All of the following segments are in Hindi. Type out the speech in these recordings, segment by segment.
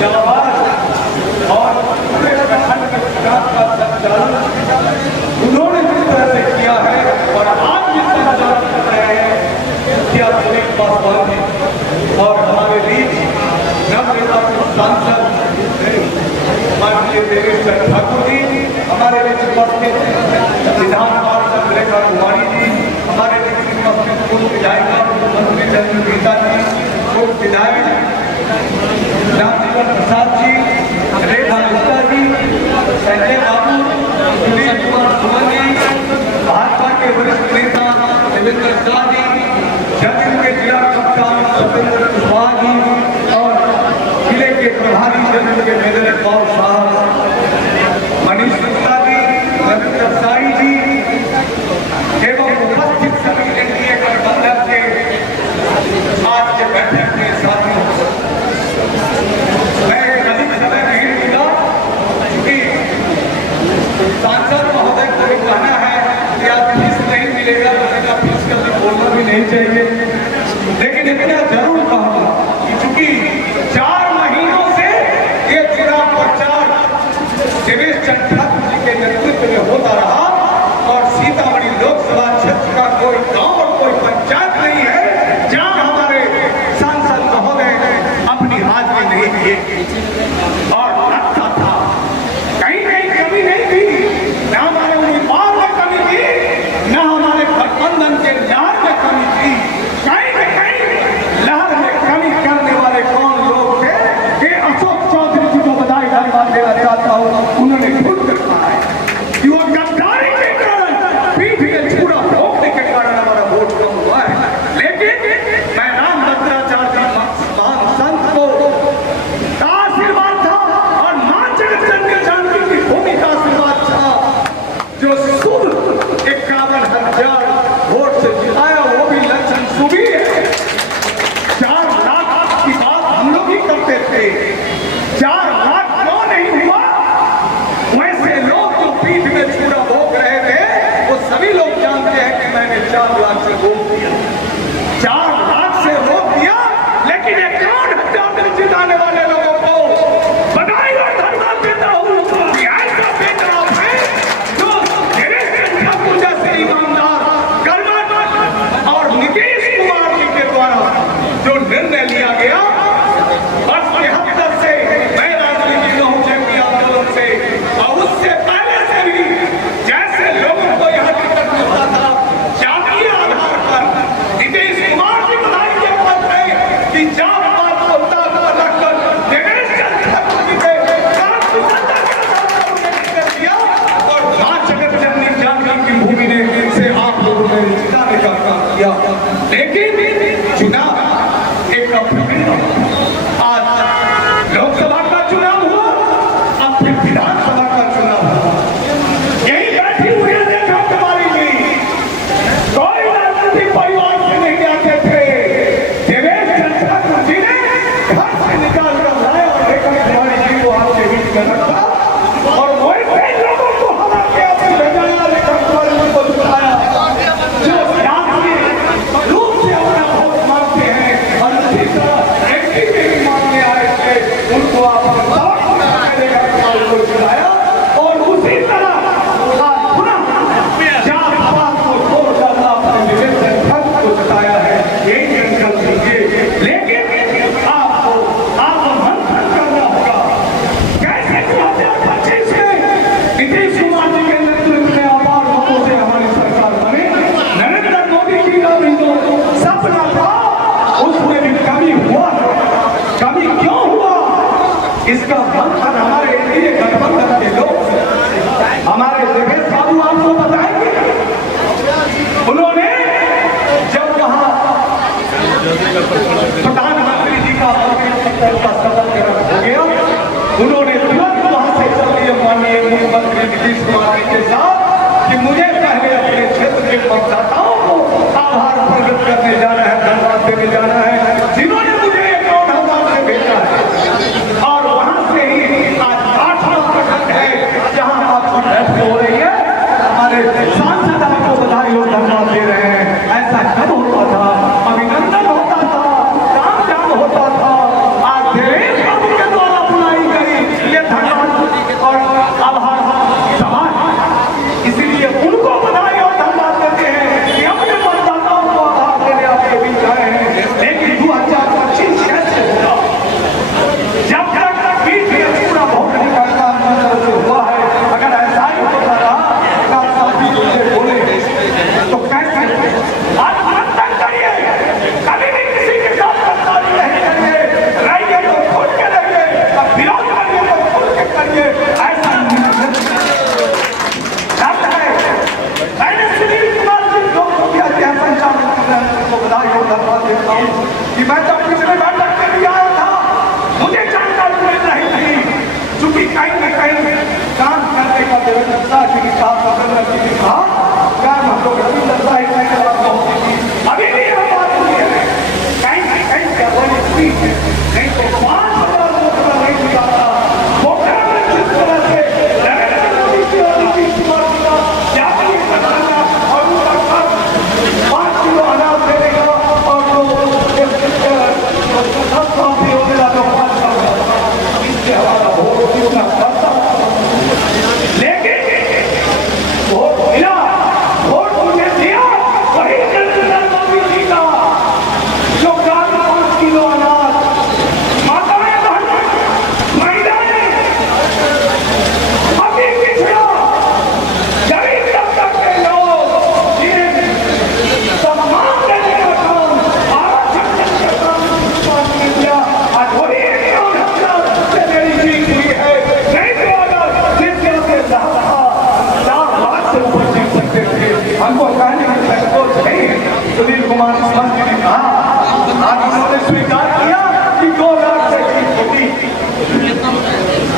और उन्होंने जिस तरह से किया है और आज जिस संचालन कर रहे हैं क्या पासवान जी और हमारे बीच नवनिर्वाचित सांसद माननीय देवेश ठाकुर जी, हमारे बीच उपस्थित विधान पार्षद रेखा कुमारी जी, हमारे बीच उपस्थित पूर्व विधायिका मंत्री चंद्रगीता जी, पूर्व विधायक रामजीवन प्रसाद जी, रेखा गुप्ता जी, संजय बाबू, सुनील कुमार सुमन जी, भाजपा के वरिष्ठ नेता देवेंद्र शाह जी, जदयू के जिला कप्तान सत्येंद्र कुशवाहा जी और जिले के प्रभारी जदयू के मेदर कौर साहब, मनीष गुप्ता जी, रविंद्र साई जी एवं उपस्थित सभी एनडीए गठबंधन के आज के बैठक के साथियों, मैं अधिक समय नहीं दूंगा क्योंकि सांसद महोदय को भी कहना है कि आज फीस नहीं मिलेगा, तो फीस का भी बोलना भी नहीं चाहिए, लेकिन इतना जरूर कहूंगा कि चूंकि 4 महीनों से ये चुनाव प्रचार देवेश ठाकुर जी के नेतृत्व में होता रहा और सीतामढ़ी लोकसभा क्षेत्र का कोई गांव और कोई पंचायत नहीं है जहां हमारे सांसद महोदय अपनी हाजिरी नहीं किए और लगता था कहीं कहीं कमी नहीं थी, न हमारे उम्मीदवार में कमी थी, न हमारे गठबंधन के लहर में कमी थी, कहीं न कहीं लहर में कमी करने वाले कौन लोग थे कि अशोक चौधरी जी को बधाई धन्यवाद देना चाहता हूँ, उन्होंने खुद कर पाया है कि वो गद्दारी के कारण पीठ में छुरा भोगने के कारण हमारा वोट कम हुआ है, लेकिन मैं राम भद्राचार्य महान संत को का आशीर्वाद था और मां जगतजननी जानकी की भूमि का आशीर्वाद था जो शुभ 51,000 वोट से जिताया, वो भी लक्षण शुभी है। 4 लाख की बात हम लोग ही करते थे, 4 लाख क्यों नहीं हुआ? वैसे लोग जो पीठ में छुरा भोग रहे थे वो सभी लोग जानते हैं कि मैंने 4 लाख से रोक दिया, 4 लाख से रोक दिया, लेकिन 51,000 में जिताने वाले लोगों को बधाई और धन्यवाद देता हूं कि ऐसा बेटराव है जो देवेश ठाकुर जैसे ईमानदार कर्मठ और नीतीश कुमार जी के द्वारा जो निर्णय लिया गया वर्ष 73 से मैं राजनीति में हूं, जंगी आंदोलन से, और उससे पहले से भी जैसे लोगों को यहाँ टिकट मिलता था जातीय आधार पर, नीतीश कुमार जी बधाई के पत्र है कि जात पात को दाग रखकर देवेश ठाकुर जी के कर दिया और मां जगतजननी जानकी की भूमि ने से आप लोगों ने जिताने का काम किया, लेकिन चुनाव एक अप्रैल आज लोकसभा का चुनाव हुआ, अब फिर विधानसभा का चुनाव हुआ, यही बैठी हुई है देखा कुमारी जी, कोई राजनीतिक परिवार से नहीं आते थे, देवेश ठाकुर जी ने घर से निकाल कर लाए और देखा कुमारी जी को आपके बीच में रखा और वैसे लोगों को हरा के अपने भेजा देखा कुमारी जी को जिताया जो रूप से अपना वोट मांगते हैं और इसी तरह एमपी के भी मांगने आए थे, उनको आपने देखा कुमारी को जिताया और उसी तरह जात पात को छोड़ डालना अपने देवेश ठाकुर को जिताया है, यही संकल्प लीजिए, लेकिन आपको आत्ममंथन करना होगा। कैसे 2025 में नीतीश कुमार जी के नेतृत्व में अपार मतों से हमारी सरकार बने, नरेंद्र मोदी जी का भी जो सपना था उसमें भी कमी हुआ, कमी क्यों हुआ? इसका मंथन हमारे एनडीए गठबंधन के लोग हमारे देवेश बाबू आपको बताएंगे। उन्होंने जब वहां प्रधानमंत्री जी का शपथ ग्रहण हो गया, उन्होंने तुरंत वहां से चल दिए माननीय मुख्यमंत्री नीतीश कुमार जी के साथ कि मुझे पहले अपने क्षेत्र के मतदाताओं को आभार प्रकट करने जाना है, धन्यवाद देने जाना है, जिन्होंने मुझे 51,000 से भेजा है, और वहां से ही आज 8वां प्रखंड है जहां आपकी बैठक हो रही है, हमारे सांसद आपको बधाई और धन्यवाद दे रहे हैं। ऐसा कब होता था? अभिनंदन होता था, काम होता था, आज देवेश बाबू के द्वारा कहीं न कहीं काम करने का व्यवस्था की साथ अगर जी ने कहा क्या हम लोग अभी लगता है कहीं होती थी अभी भी हम बात नहीं है कहीं न कहीं क्या बड़ी चीज है नहीं तो 5,000 लोग नहीं दिखाता वो जिस तरह से नरेंद्र मोदी की और नीतीश कुमार जी का जाति बनाना और उनका खर्च 5 किलो अनाज देने का और जो 10 साल भी हो गया तो 5 साल इससे हमारा वोट कितना बढ़ता लेकिन वोट मिला वोट मुझे दिया वही नरेंद्र मोदी जी का जो 5 किलो अनाज माताएं बहनें महिलाएं अभी पिछड़ा गरीब तबका के लोग जिन्हें सम्मान देने का काम आरक्षण के काम ने किया आज वही से मेरी जीत हुई है नहीं तो अगर जिस तरह से 4 लाख से ऊपर जीत सकते थे हमको कहने की संकोच नहीं है सुनील कुमार मंत्री ने कहा आज उन्होंने स्वीकार किया कि 2 लाख से जीत होती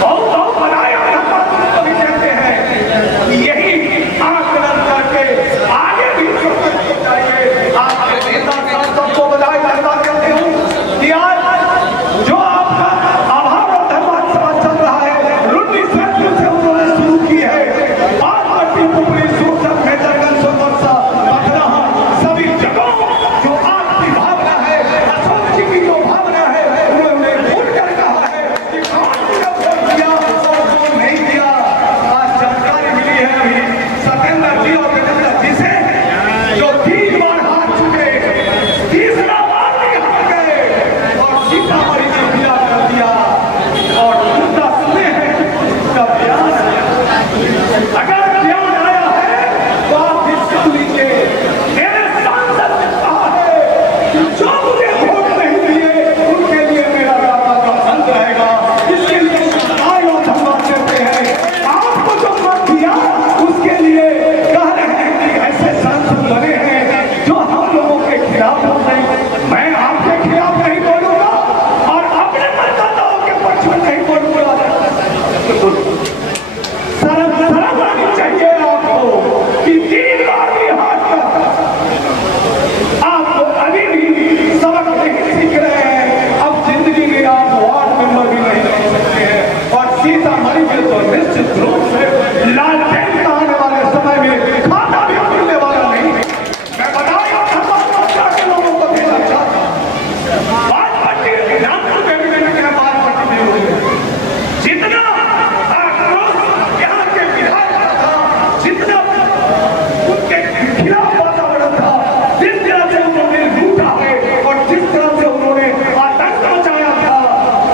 बहुत बनाया कभी कहते हैं यही आंकलन करके आगे भी चलना चाहिए आपके नेता सबको बधाई देता कहते हूँ कि आज जो आपका आभार और धन्यवाद सभा चल रहा है रुन्नी सेतु से उन्होंने शुरू की है बागमती पुपरी सूरत मेजरगंज सोनवर्षा पथरहा सभी जगहों जो आपकी भावना है अशोक जी की जो भावना है उन्होंने भूल कर कहा है कि कौन किया वोट दिया और कौन नहीं दिया आज जानकारी मिली है अभी सत्येंद्र जी और गजेंद्र जी से जो 3 बार हार चुके तीसरा बार भी हार गए और सीतामढ़ी में विदा कर दिया और मुद्दा सुने हैं उसका बयान अगर बयान आया है तो आप भी सुन लीजिए मेरे सांसद ने कहा है कि जो मुझे वोट नहीं दिए उनके लिए मेरा रास्ता का बंद रहेगा इसके लिए आयो धन्यवाद देते हैं आपको जो मत दिया उसके लिए कह रहे हैं कि ऐसे सांसद बने हैं जो हम लोगों के खिलाफ नहीं मैं आपके खिलाफ नहीं बोलूंगा और अपने मतदाताओं के पक्ष में नहीं बोलूंगा शर्म आनी चाहिए आपको कि 3 बार भी हार कर आप अभी भी सबक नहीं सीख रहे हैं अब जिंदगी में आप वार्ड मेंबर भी नहीं बन सकते हैं और सीतामढ़ी में तो निश्चित रूप से लालटेन का आने वाले समय में खाता भी खुलने वाला नहीं है मैं बताया के लोगों को देना चाहता हूं बागमती नागपुर में भी मैंने कहा बागमती में हो जितना आक्रोश यहाँ के विधायक था जितना उनके खिलाफ वातावरण था जिस तरह से उन्होंने लूटा है और जिस तरह से उन्होंने आतंक मचाया था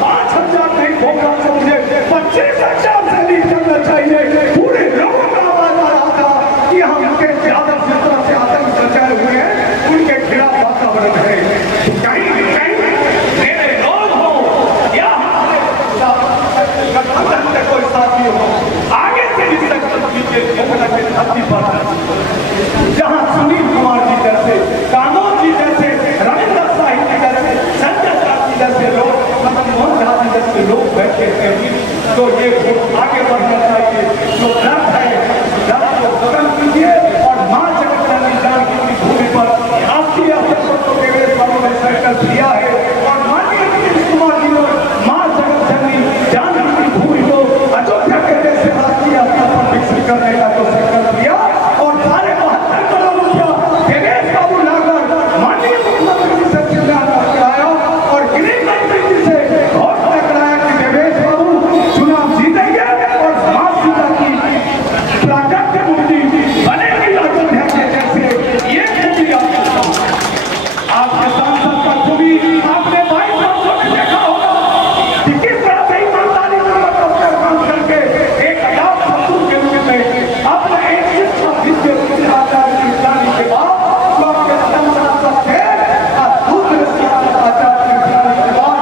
5,000 नहीं भोगा से मुझे 25,000 से लीड करना चाहिए पूरे लोगों का आवाज आ रहा था कि हम उनके ज्यादा जिस तरह से आतंक मचाए हुए हैं उनके खिलाफ वातावरण है कहीं कहीं मेरे लोग हो या गठबंधन के कोई साथी हो आगे से भी संकल्प कीजिए घोषणा के धरती पर जहां सुनील कुमार जी जैसे कानून जी जैसे रविंद्र साहिब जी जैसे संजय शाह जी जैसे लोग मदन मोहन झा जी जैसे लोग बैठे हैं तो ये वोट आगे बढ़ना चाहिए जो दर्द है दर्द को खत्म कीजिए और मां जगत जननी जानकी की भूमि पर राष्ट्रीय अध्यक्ष को देवेश बाबू ने संकल्प लिया है और माननीय नीतीश कुमार जी ने मां जगत जननी जानकी की भूमि को अयोध्या के जैसे राष्ट्रीय स्तर पर विकसित करने का जो संकल्प लिया और 72 करोड़ रुपया देवेश बाबू लाकर माननीय मुख्यमंत्री जी से चिल्लाना कराया और गृह मंत्री जी से घोषणा कराया कि देवेश बाबू चुनाव जीतेंगे और मां सीता की प्राकट्य मूर्ति बनेगी अयोध्या के जैसे ये खूबी आपके सांसद का खूबी आपने 22 वर्षों में देखा होगा कि किस तरह से ईमानदारी से काम करके एक अजाब शत्रु के रूप में अपने एक शिक्षा विद्या आचार्य की जाने के बाद जो आपके सांसद थे और दूसरे सांसद आचार्य की जाने के बाद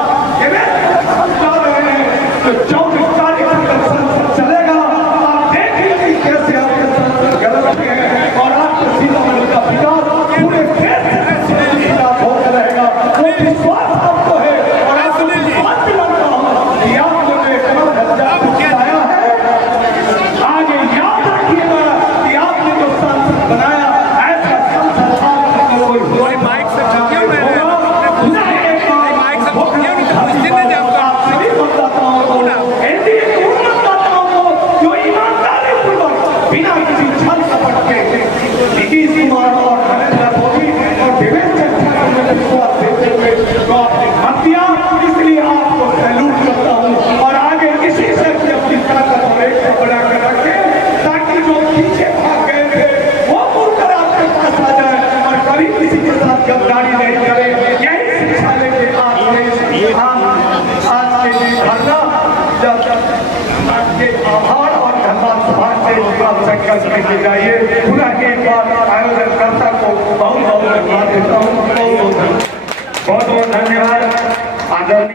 समझा रहे हैं तो 24-40 तक संसद चलेगा आप देख लीजिए कैसे आपके सांसद गलत हैं और आपके सीतामढ़ी का विकास पूरे देश में विकास होता रहेगा वो विश्वास आपको है और आप विश्वास दिलाता हूं कि आप मुझे 1,000 रुपया गद्दारी नहीं करे, यही शिक्षा लेके आज के लिए धरना के आभार और धन्यवाद समाज से आप संकल्प लेके जाइए। पुनः एक बार आयोजनकर्ता को बहुत बहुत धन्यवाद देता हूँ। बहुत बहुत धन्यवाद। आदरणीय